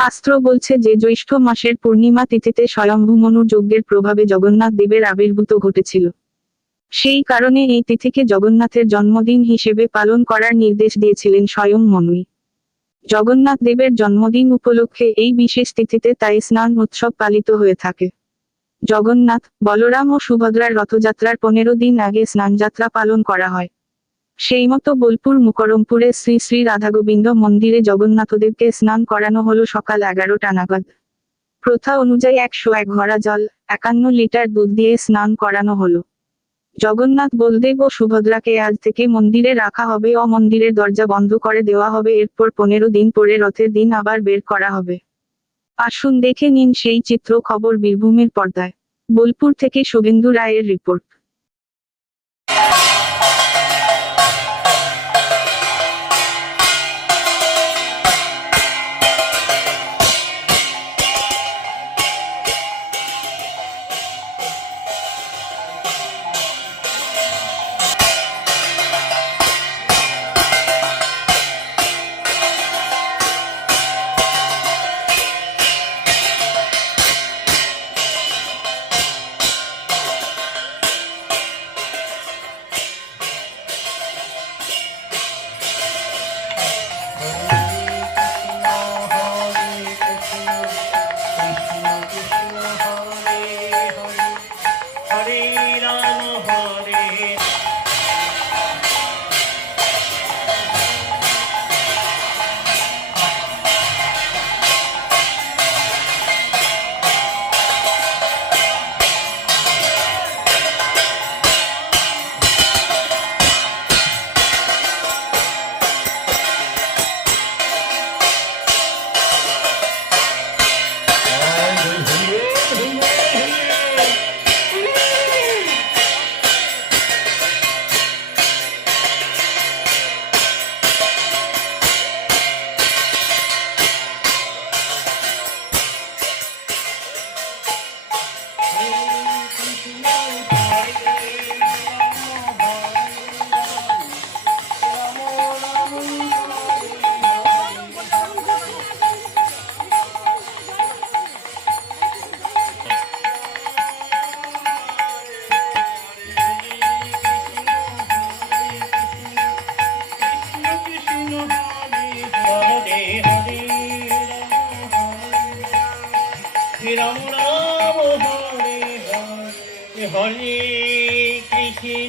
শাস্ত্র বলছে যে জ্যৈষ্ঠ মাসের পূর্ণিমা তিথিতে স্বয়ম্ভু মনু যজ্ঞের প্রভাবে জগন্নাথ দেবের আবির্ভূত ঘটেছিল। সেই কারণে এই তিথিকে জগন্নাথের জন্মদিন হিসেবে পালন করার নির্দেশ দিয়েছিলেন স্বয়ং মনুই। জগন্নাথ দেবের জন্মদিন উপলক্ষে এই বিশেষ তিথিতে তাই স্নান উৎসব পালিত হয়ে থাকে। জগন্নাথ, বলরাম ও সুভদ্রার রথযাত্রার পনেরো দিন আগে স্নানযাত্রা পালন করা হয়। সেই মতো বোলপুর, মুকরমপুরে শ্রী শ্রী রাধাগোবিন্দ মন্দিরে জগন্নাথদেবকে স্নান করানো হলো সকাল এগারোটা নাগাদ। প্রথা অনুযায়ী একশো এক ঘড়া জল, একান্ন লিটার দুধ দিয়ে স্নান করানো হলো। জগন্নাথ, বলদেব ও সুভদ্রাকে আজ থেকে মন্দিরে রাখা হবে ও মন্দিরের দরজা বন্ধ করে দেওয়া হবে। এরপর পনেরো দিন পরে রথের দিন আবার বের করা হবে। আসুন দেখে নিন সেই চিত্র খবর বীরভূমের পর্দায়। বোলপুর থেকে শুভেন্দু রায়ের report. Hare Hare Krishna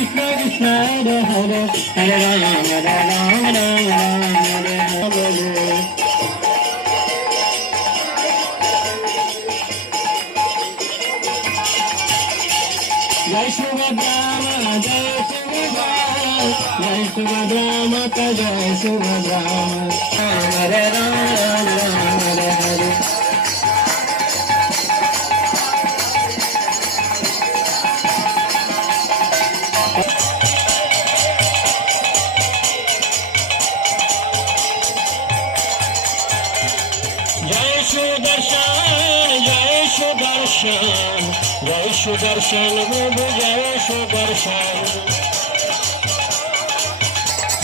Krishna Krishna Hare Hare Hare Rama Rama Rama Rama Vaishnavam Jai Shivam Vaishnavam Jai Hare Rama, Ram Rama. Sudarshan প্রভু জয় সুদর্শন।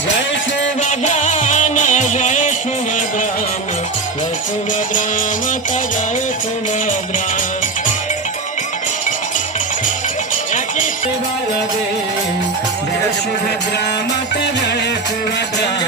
জয় সুভদ্রাম জয় সুভদ্রাম জয় সুভদ্রাম জয় সুভদ্রাম। জয় সুভদ্রাম জয় সুভদ্রাম।